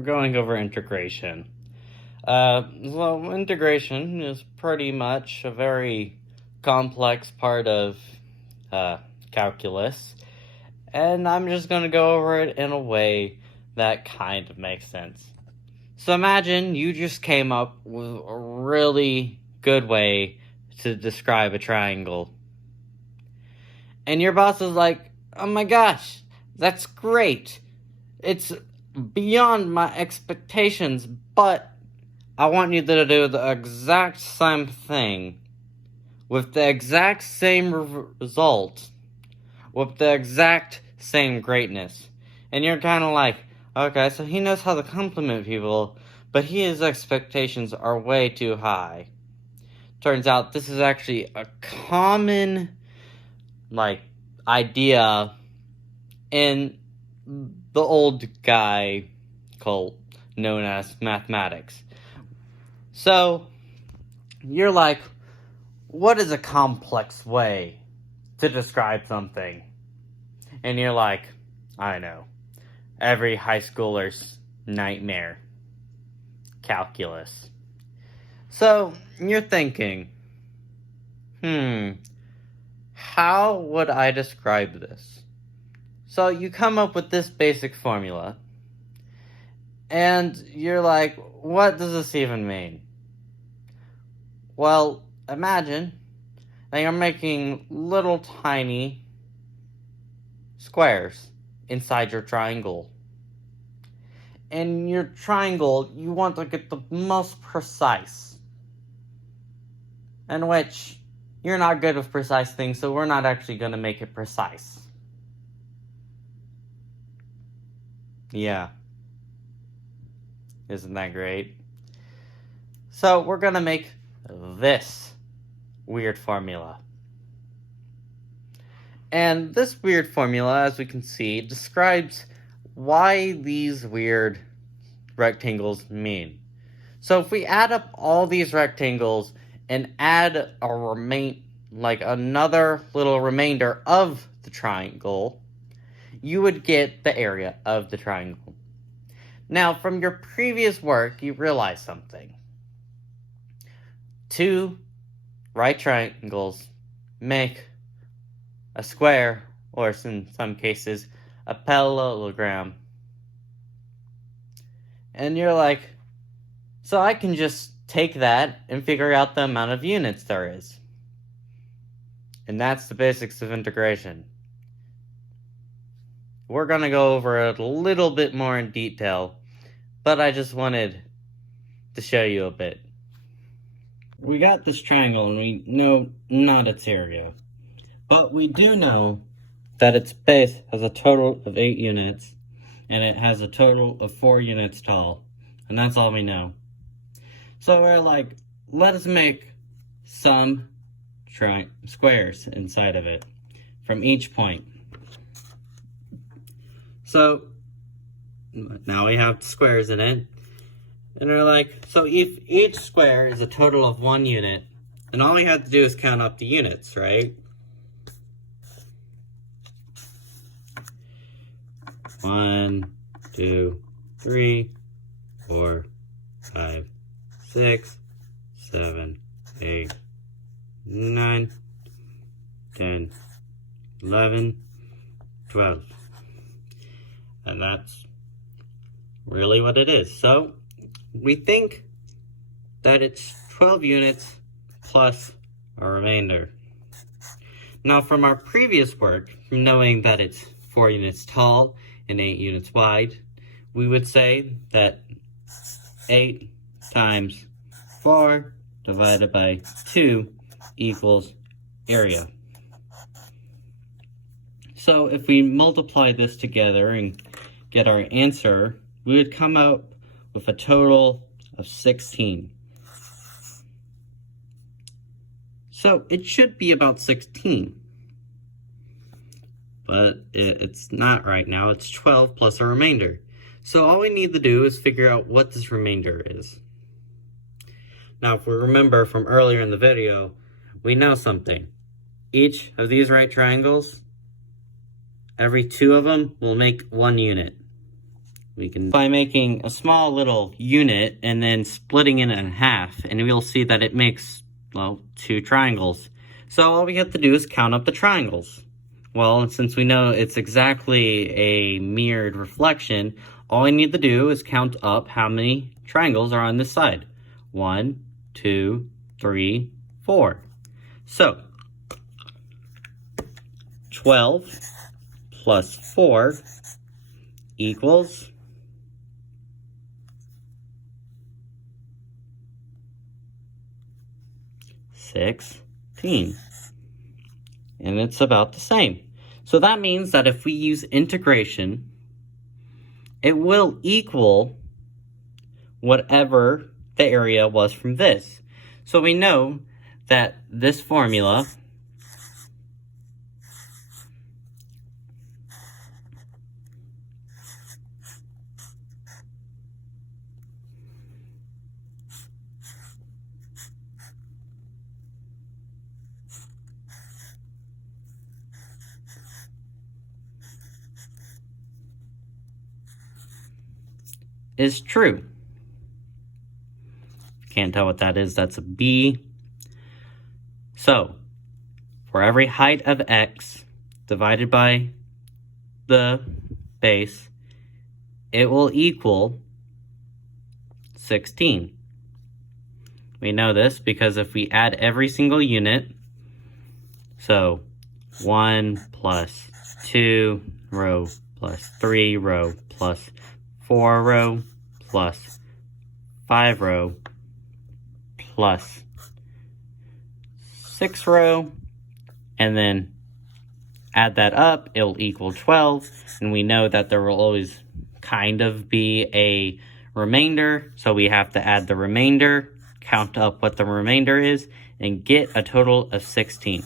we're going over integration. So integration is pretty much a very complex part of calculus, and I'm just going to go over it in a way that kind of makes sense. So imagine you just came up with a really good way to describe a triangle. And your boss is like, oh my gosh, that's great. It's beyond my expectations, but I want you to do the exact same thing with the exact same result, with the exact same greatness. And you're kind of like, okay, so he knows how to compliment people, but his expectations are way too high. Turns out this is actually a common, idea in the old guy cult known as mathematics. So, you're like, what is a complex way to describe something? And you're like, I know. Every high schooler's nightmare. Calculus. So, you're thinking, how would I describe this? So, you come up with this basic formula. And you're like, what does this even mean? Well, imagine that you're making little tiny squares inside your triangle. And your triangle, you want to get the most precise. In which, you're not good with precise things, so we're not actually going to make it precise. Yeah. Isn't that great? So, we're going to make this weird formula. And this weird formula, as we can see, describes why these weird rectangles mean. So if we add up all these rectangles and add another little remainder of the triangle, you would get the area of the triangle. Now, from your previous work, you realize something. Two right triangles make a square, or in some cases, a parallelogram. And you're like, so I can just take that and figure out the amount of units there is. And that's the basics of integration. We're going to go over it a little bit more in detail, but I just wanted to show you a bit. We got this triangle and we know not its area. But we do know that its base has a total of 8 units, and it has a total of 4 units tall. And that's all we know. So we're like, let us make some squares inside of it from each point. So now we have squares in it. And we're like, so if each square is a total of 1 unit, and all we have to do is count up the units, right? 1, 2, 3, 4, 5, 6, 7, 8, 9, 10, 11, 12. And that's really what it is. So we think that it's 12 units plus a remainder. Now, from our previous work, from knowing that it's 4 units tall and 8 units wide, we would say that 8 times 4 divided by 2 equals area. So if we multiply this together and get our answer, we would come out with a total of 16. So it should be about 16. But it's not right now. It's 12 plus a remainder. So all we need to do is figure out what this remainder is. Now, if we remember from earlier in the video, we know something. Each of these right triangles, every 2 of them will make 1 unit. we can by making a small little unit and then splitting it in half, and we'll see that it makes, well, 2 triangles. So all we have to do is count up the triangles. Well, since we know it's exactly a mirrored reflection, all we need to do is count up how many triangles are on this side. 1, 2, 3, 4. So 12 plus 4 equals 16. And it's about the same. So that means that if we use integration, it will equal whatever the area was from this. So we know that this formula is true. Can't tell what that is. That's a B. So, for every height of x divided by the base, it will equal 16. We know this because if we add every single unit, so 1 plus 2 row plus 3 row plus 4 row plus 5 row plus 6 row, and then add that up, it'll equal 12, and we know that there will always kind of be a remainder, so we have to add the remainder, count up what the remainder is, and get a total of 16.